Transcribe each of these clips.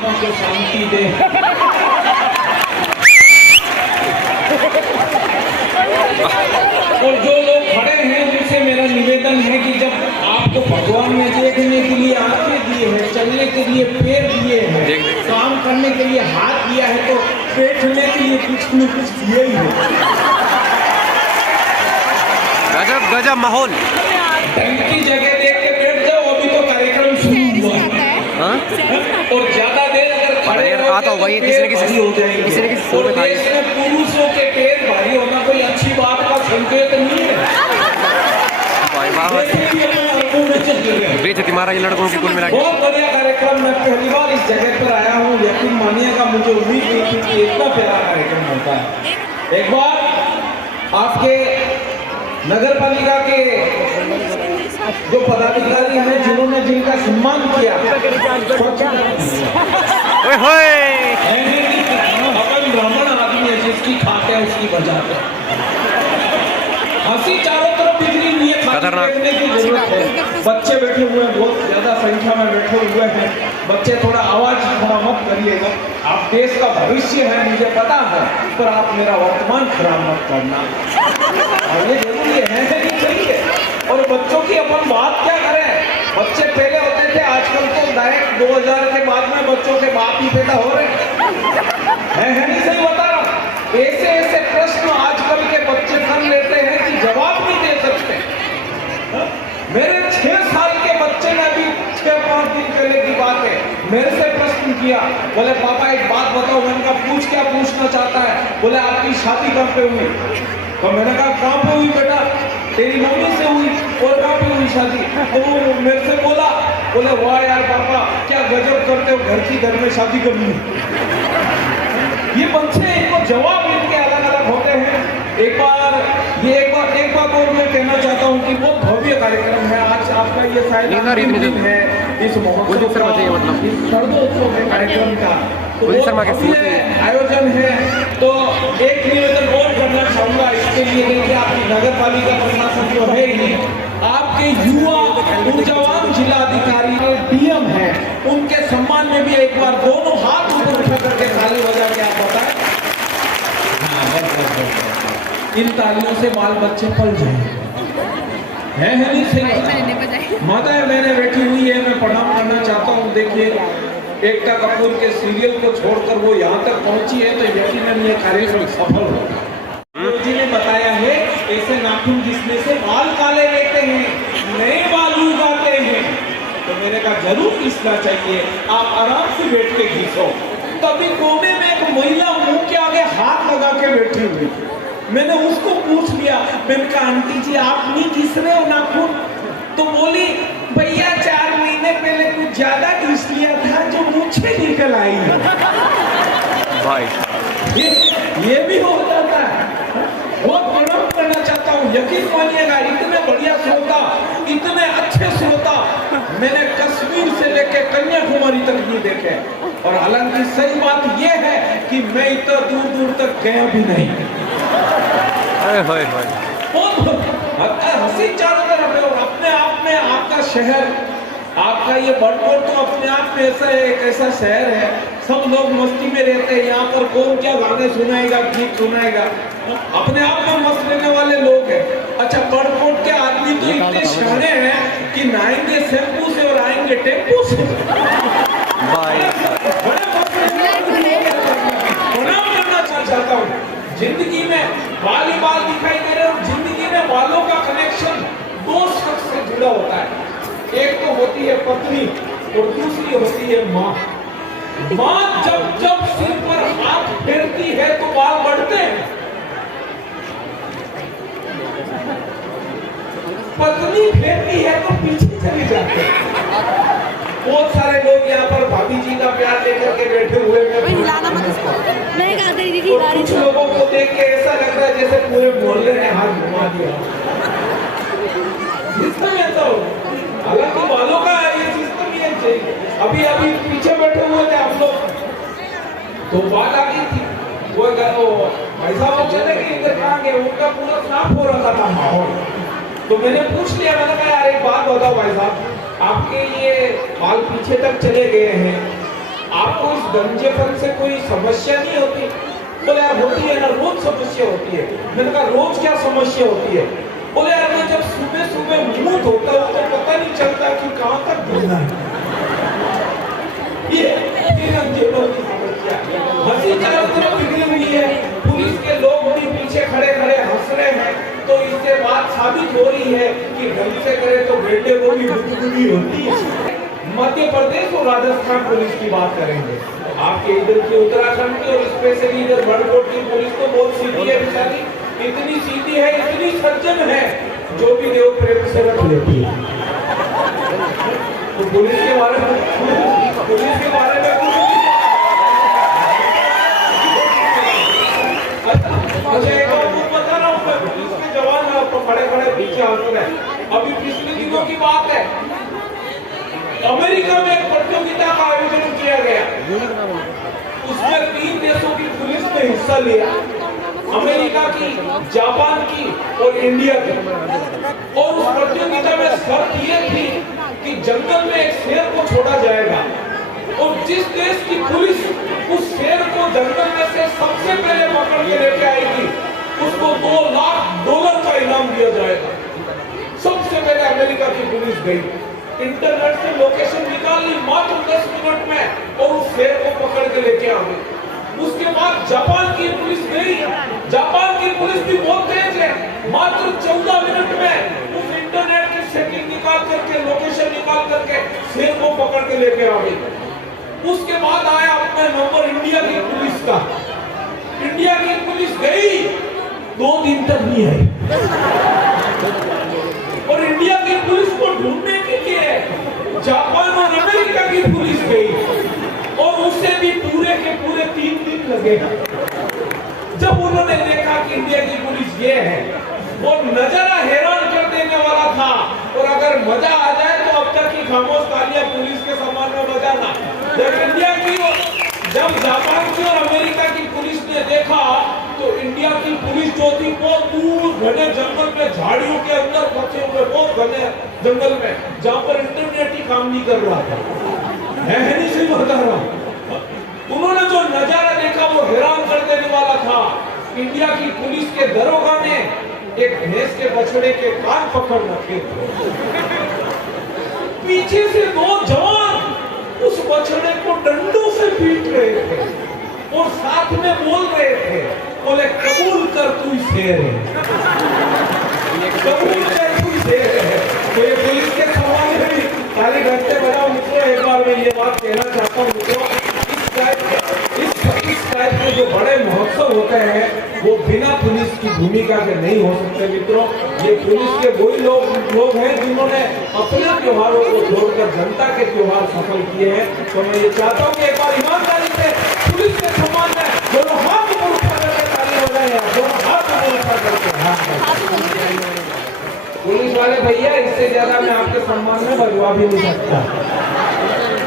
को शांति दे। और जो लोग खड़े हैं उनसे मेरा निवेदन है कि जब आपको भगवान ने देखने के लिए आंखें दी है, चलने के लिए पैर दिए हैं, काम करने के लिए हाथ दिया है, तो बैठने के लिए कुछ न कुछ दिए ही है। गजब गजब माहौल। ढंग की जगह देख के बैठ जाओ, अभी तो कार्यक्रम शुरू हुआ है। और ज्यादा देर अगर खड़े रहोगे आता होगा ये किसी न किसी हो जाएगी। किसी न किसी और देश में पुरुषों के पैर भारी होना कोई अच्छी बात का संकेत नहीं है। बेइज्जती मारा ये लड़कों की कुल मिला के। बहुत बढ़िया कार्यक्रम। मैं पहली बार इस जगह पर आया हूँ, यकीन मानिएगा मुझे उम्मीद नहीं थी कि इतना प्यारा कार्यक्रम होता है। एक बार आपके नगर पालिका के जो पदाधिकारी हैं जिन्होंने जिनका सम्मान किया, अपन ब्राह्मण आदमी है, जिसकी खाते हैं उसकी बजाते हैं। हंसी चारों तरफ बिखरी हुई है, देखने की जरूरत है। बच्चे बैठे हुए हैं, बहुत ज्यादा संख्या में बैठे हुए हैं। बच्चे थोड़ा आवाज थोड़ा मत करिएगा, आप देश का भविष्य है मुझे पता है, पर आप मेरा वर्तमान खराब मत करना। और ये जरूरी है कि चाहिए। और बच्चों की अपन बात क्या करें, बच्चे पहले होते थे, आजकल तो डायरेक्ट 2000 के बाद में बच्चों के बाप ही पैदा हो रहे हैं। नहीं सही बता रहा हूं। ऐसे ऐसे प्रश्न आजकल के बच्चे कर लेते हैं कि जवाब नहीं दे सकते। मेरे 6 साल के बच्चे ने अभी 6-5 दिन पहले की बात है, मेरे से प्रश्न किया, बोले पापा एक बात बताओ। मैंने कहा पूछ, क्या पूछना चाहता है? बोले आपकी शादी कब पे हुई? तो मैंने कहा कहाँ पे हुई बेटा? तेरी मम्मी से हुई। और कहाँ पे हुई शादी? तो वो मेरे से बोला, बोले वाह यार पापा क्या गजब करते हो, घर की घर में शादी कर ली। ये बच्चे, इनको जवाब इनके अलग अलग होते हैं। एक बार और मैं कहना चाहता हूँ कि बहुत भव्य कार्यक्रम है आज आपका, ये शायद दिन है इस महोत्सव का, इस शरदोत्सव के कार्यक्रम का। तो आयोजन है, तो एक निवेदन और करना चाहूंगा इसके लिए कि आपकी नगर पालिका प्रशासन जो है ही, आपके युवा ऊर्जावान जिलाधिकारी डीएम है, उनके सम्मान में भी एक बार दोनों हाथ ऊपर उठा करके ताली बजा के आप बताएं। इन तालियों से बाल बच्चे पल जाए है नहीं सही? माता है मैंने बैठी हुई है, मैं प्रणाम करना चाहता हूँ। देखिए एकता कपूर के सीरियल को छोड़कर वो यहाँ तक पहुंची है, तो यकीनन ये कार्यक्रम सफल होगा। जी ने बताया है ऐसे नाखून जिसमें से बाल काले रहते हैं, नए बाल उगाते हैं, तो मैंने कहा जरूर घिसना चाहिए। आप आराम से बैठ के घिसो। तभी कोने में एक महिला मुंह के आगे हाथ लगा के बैठी हुई, मैंने उसको पूछ लिया, मैंने कहा आंटी जी आप नहीं घिस रहे हो नाखून? तो बोली भैया 4 महीने पहले कुछ ज्यादा घिस लिया था जो मुझे निकल आई है। भाई ये भी हो जाता है। बहुत प्रणाम करना चाहता हूँ, यकीन मानिएगा इतने बढ़िया श्रोता, इतने अच्छे श्रोता मैंने कश्मीर से लेके कन्याकुमारी तक नहीं देखे। और हालांकि सही बात यह है कि मैं इतना दूर दूर तक गया भी नहीं। हंसी चारों तरफ है। और अपने आप में आपका शहर, आपका ये बड़कोट तो अपने आप में ऐसा है, एक ऐसा शहर है, सब लोग मस्ती में रहते हैं। यहाँ पर कौन क्या गाने सुनाएगा, गीत सुनाएगा, अपने आप में मस्त रहने वाले लोग हैं। अच्छा बड़कोट के आदमी तो इतने शाने हैं कि नहाएंगे शैम्पू से और आएंगे टेम्पू से। बड़े मस्त प्रणाम करना चाहता हूँ। जिंदगी में बाल ही बाल दिखाई दे रहे हैं। जिंदगी में बालों का कनेक्शन 2 शख्स से जुड़ा होता है। एक तो होती है पत्नी और दूसरी होती है माँ। माँ जब जब सिर पर हाथ फेरती है तो बाल बढ़ते हैं, पत्नी फेरती है तो पीछे चले जाते हैं। बहुत सारे लोग यहाँ पर भाभी जी का प्यार लेकर के बैठे हुए हैं। कुछ लोगों को देख के ऐसा लग रहा है जैसे पूरे मोहल्ले ने हाथ घुमा दिया। इसमें तो हालांकि बालों का ये सिस्टम ये चाहिए। अभी पीछे बैठे हुए थे हम लोग, तो बात आ गई थी, वो भाई साहब चले गए, इधर कहाँ गए, उनका पूरा साफ हो रहा था माहौल। तो मैंने पूछ लिया, मैंने कहा यार एक बात बताओ भाई साहब, आपके ये बाल पीछे तक चले गए हैं, आपको इस गंजेपन से कोई समस्या नहीं होती? बोले यार होती है ना, रोज समस्या होती है। मैंने कहा रोज क्या समस्या होती है? बोले यार मैं जब सुबह सुबह मुंह धोता हूँ तो पता नहीं चलता कि कहाँ तक धोना है। ये गंजेपन की समस्या। हंसी चारों तरफ बिखरी हुई है, पुलिस के लोग भी पीछे खड़े खड़े हंस रहे हैं, तो इससे बात साबित हो रही है कि ढंग से करे तो बेटे को भी गुदगुदी होती है। मध्य प्रदेश और राजस्थान पुलिस की बात करेंगे, आपके इधर की उत्तराखंड की और स्पेशली इधर बड़कोट की पुलिस तो बहुत सीधी है बेचारी, इतनी सीधी है, इतनी सज्जन है, जो भी देव प्रेम से रख लेती है। तो पुलिस के बारे में अच्छा एक बात बता रहा हूँ, मैं पुलिस के जवान आपको खड़े खड़े पीछे आते हैं। अभी पिछले दिनों की बात है, अमेरिका में एक प्रतियोगिता का आयोजन किया गया, उसमें 3 देशों की पुलिस ने हिस्सा लिया, अमेरिका की, जापान की और इंडिया की। और उस प्रतियोगिता में शर्त ये थी कि जंगल में एक शेर को छोड़ा जाएगा और जिस देश की पुलिस उस शेर को जंगल में से सबसे पहले पकड़ के लेके आएगी उसको $2 लाख का इनाम दिया जाएगा। सबसे पहले अमेरिका की पुलिस गई, इंटरनेट से लोकेशन निकाल ली मात्र 10 मिनट में और उस शेर को पकड़ के लेके आ गई। उसके बाद जापान की पुलिस गई, जापान की पुलिस भी बहुत तेज है, मात्र 14 मिनट में उस इंटरनेट की सेटिंग निकाल करके लोकेशन निकाल करके शेर को पकड़ के लेके आ गई। उसके बाद आया अपना नंबर इंडिया की पुलिस का, इंडिया की पुलिस गई 2 दिन तक नहीं आई और इंडिया की पुलिस को ढूंढने के लिए जापान और अमेरिका की पुलिस गई और उससे भी पूरे के पूरे 3 दिन लगे। जब उन्होंने देखा कि इंडिया की पुलिस ये है, वो नजारा हैरान कर देने वाला था। और अगर मजा आ जाए तो अब तक की खामोश तालियां पुलिस के सम्मान में बजाना। जब जापान की और अमेरिका की पुलिस ने देखा तो इंडिया की पुलिस जो थी बहुत दूर घने जंगल में, झाड़ियों के अंदर फंसे हुए बहुत घने जंगल में, जहां पर इंटरनेट ही काम नहीं कर रहा था, है नहीं सही बता रहा। उन्होंने जो नजारा देखा वो हैरान कर देने वाला था। इंडिया की पुलिस के दरोगा ने एक भैंस के बछड़े के कान पकड़ रखे थे, पीछे से 2 जवान उस बछड़े को डंडों से पीट रहे थे और साथ में बोल रहे थे, बोले कबूल कर तू शेर है, कबूल कर तू शेर है। तो ये पुलिस के सवाल है, ताली घंटे बजाओ मित्रों। एक बार मैं ये बात कहना चाहता हूँ मित्रों, इस टाइप के जो बड़े महोत्सव होते हैं वो बिना पुलिस की भूमिका के नहीं हो सकते मित्रों। ये पुलिस के वही लोग हैं जिन्होंने अपने त्योहारों को छोड़कर जनता के त्योहार सफल किए हैं। तो मैं ये चाहता हूँ कि एक बार ईमानदारी से पुलिस के सम्मान में दोनों हाथ ऊपर उठा करके ताली बजाएं, दोनों हाथ ऊपर उठा करके। पुलिस वाले भैया, इससे ज्यादा मैं आपके सम्मान में बजवा भी नहीं सकता,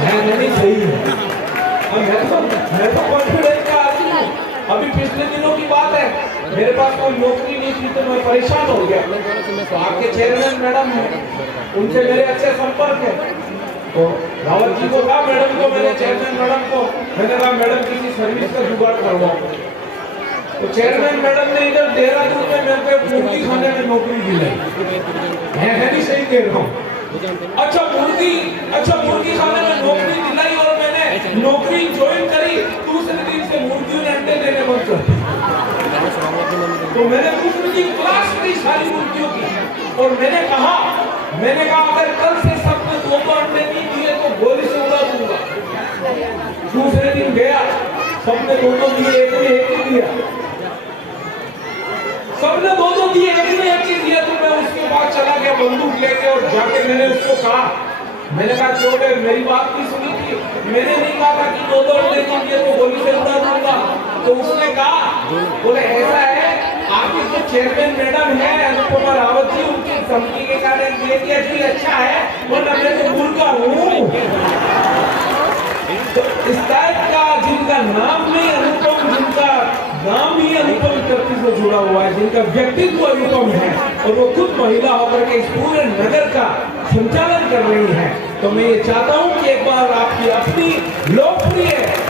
है नहीं सही है। मैं तो कॉन्फिडेंस का आदमी हूँ। अभी पिछले दिनों की बात है, मेरे पास कोई नौकरी नहीं थी तो मैं परेशान हो गया। तो आपके चेयरमैन मैडम है, उनसे मेरे अच्छे संपर्क है, तो रावत जी को कहा मैडम को, मेरे चेयरमैन मैडम को मैंने कहा मैडम किसी सर्विस का जुगाड़ करवाओ। तो चेयरमैन मैडम ने इधर देहरादून में मेरे को मुर्गी खाने में नौकरी दिलाई, है नहीं सही कह रहा हूँ। अच्छा मुर्गी खाने में नौकरी दिलाई और मैंने नौकरी ज्वाइन करी, दूसरे दिन से मुर्गियों ने अंडे देने बंद कर दिए। तो मैंने दूसरे दिन क्लास ली सारी मुर्गियों की और मैंने कहा अगर कल से सबने 2 अंडे नहीं दिए तो गोली से उड़ा दूंगा। दूसरे दिन गया, सबने 2 दिए, एक ने 1 दिया, सबने 2 दिए, एक ने 1 दिया। तो मैं उसके बाद चला गया बंदूक लेके और जाके मैंने उसको कहा, मैंने कहा क्यों बे, मेरी बात नहीं सुनी थी, मैंने नहीं कहा था कि 2 अंडे दिए तो गोली से उड़ा दूंगा। तो उसने कहा, बोले ऐसा है आपकी जो चेयरमैन मैडम है अनुपमा रावत जी, उनकी धमकी के कारण दे दिया जी, अच्छा है, वरना मैं तो मुर्गा हूँ। तो इस टाइप का जिनका नाम नहीं अनुपम, जिनका नाम ही अनुपम शक्ति से जुड़ा हुआ है, जिनका व्यक्तित्व अनुपम है और वो खुद महिला होकर के इस पूरे नगर का संचालन कर रही है। तो मैं ये चाहता हूँ कि एक बार आपकी की अपनी लोकप्रिय